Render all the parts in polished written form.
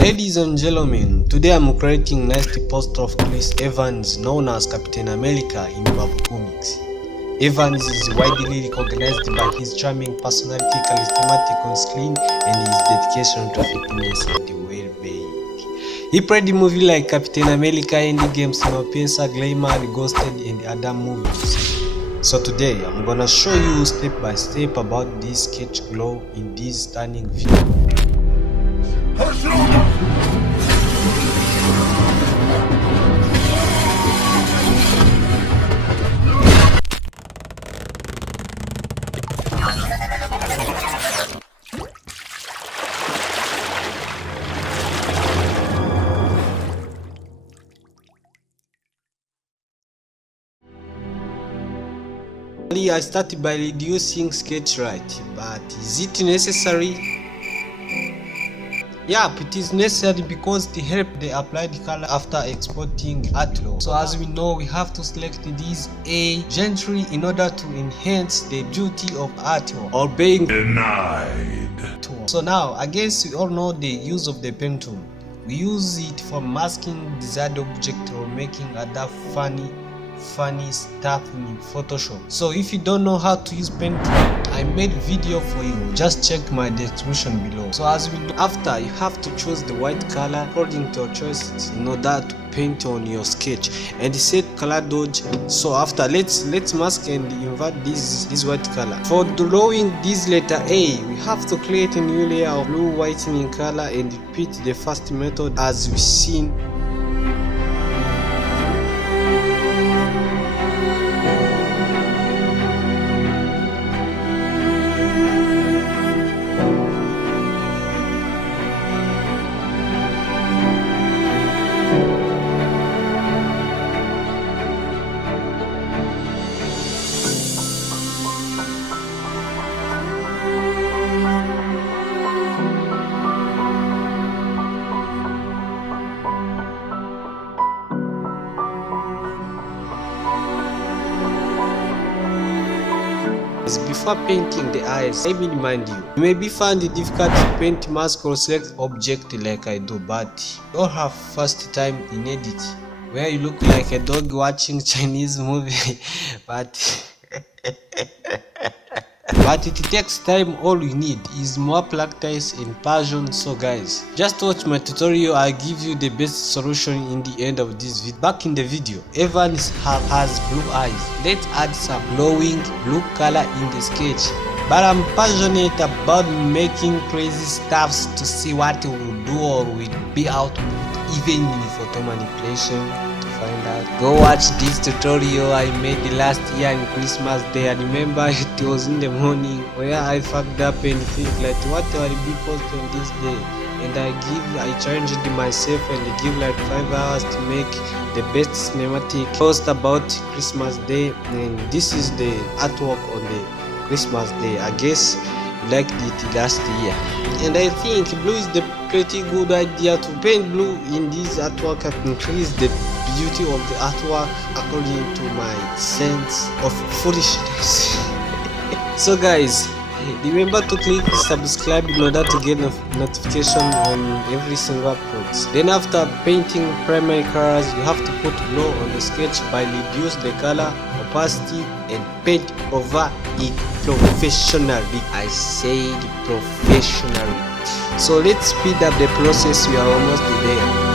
Ladies and gentlemen, today I'm creating nasty poster of Chris Evans, known as Captain America in Marvel Comics. Evans is widely recognized by his charming personality, charismatic on screen, and his dedication to fitness and well-being. He played in movies like Captain America, Endgame, Mutexxa, Glamour, Ghosted, and other movies. So today I'm gonna show you step by step about this sketch glow in this stunning video. I started by reducing sketch right, but is it necessary? Yep, it is necessary because it helps the applied color after exporting artwork. So as we know, we have to select this A gently in order to enhance the beauty of artwork or being denied. So now, I guess we all know the use of the pen tool. We use it for masking desired object or making other funny stuff in Photoshop. So if you don't know how to use pen tool, I made video for you. Just check my description below. So as we know, after you have to choose the white color according to your choices in order to paint on your sketch and set color dodge. So after let's mask and invert this white color. For drawing this letter A, we have to create a new layer of blue whitening color and repeat the first method as we've seen. Before painting the eyes, let me remind you, you may be find it difficult to paint, mask or select object like I do, but you all have first time in edit where you look like a dog watching Chinese movie but it takes time. All you need is more practice and passion. So guys, just watch my tutorial. I give you the best solution in the end of this video. Back in the video, Evans has blue eyes. Let's add some glowing blue color in the sketch, but I'm passionate about making crazy stuffs to see what it will do or will be output, even in photo manipulation. Find out, go watch this tutorial I made last year on Christmas Day. I remember it was in the morning where I fucked up and think like what will be posted on this day, and I challenged myself and give like 5 hours to make the best cinematic post about Christmas Day, and this is the artwork on the Christmas Day. I guess you liked it last year, and I think blue is the pretty good idea to paint blue in this artwork and increase the beauty of the artwork according to my sense of foolishness. So guys, remember to click subscribe in order to get notification on every single upload. Then after painting primary colors, you have to put glow on the sketch by reduce the color opacity and paint over it professionally. I said professionally. So let's speed up the process. We are almost there.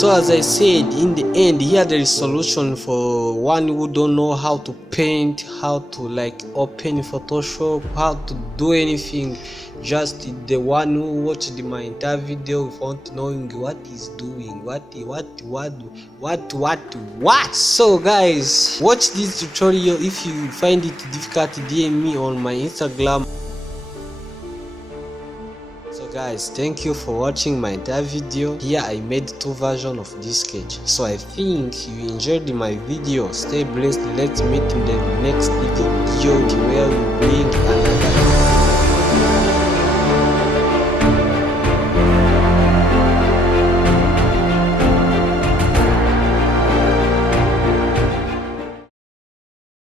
So as I said, in the end, here there is solution for one who don't know how to paint, how to like open Photoshop, how to do anything. Just the one who watched my entire video without knowing what he's doing, what. So guys, watch this tutorial. If you find it difficult, DM me on my Instagram. So guys, thank you for watching my entire video. Here I made 2 versions of this sketch. So I think you enjoyed my video. Stay blessed. Let's meet in the next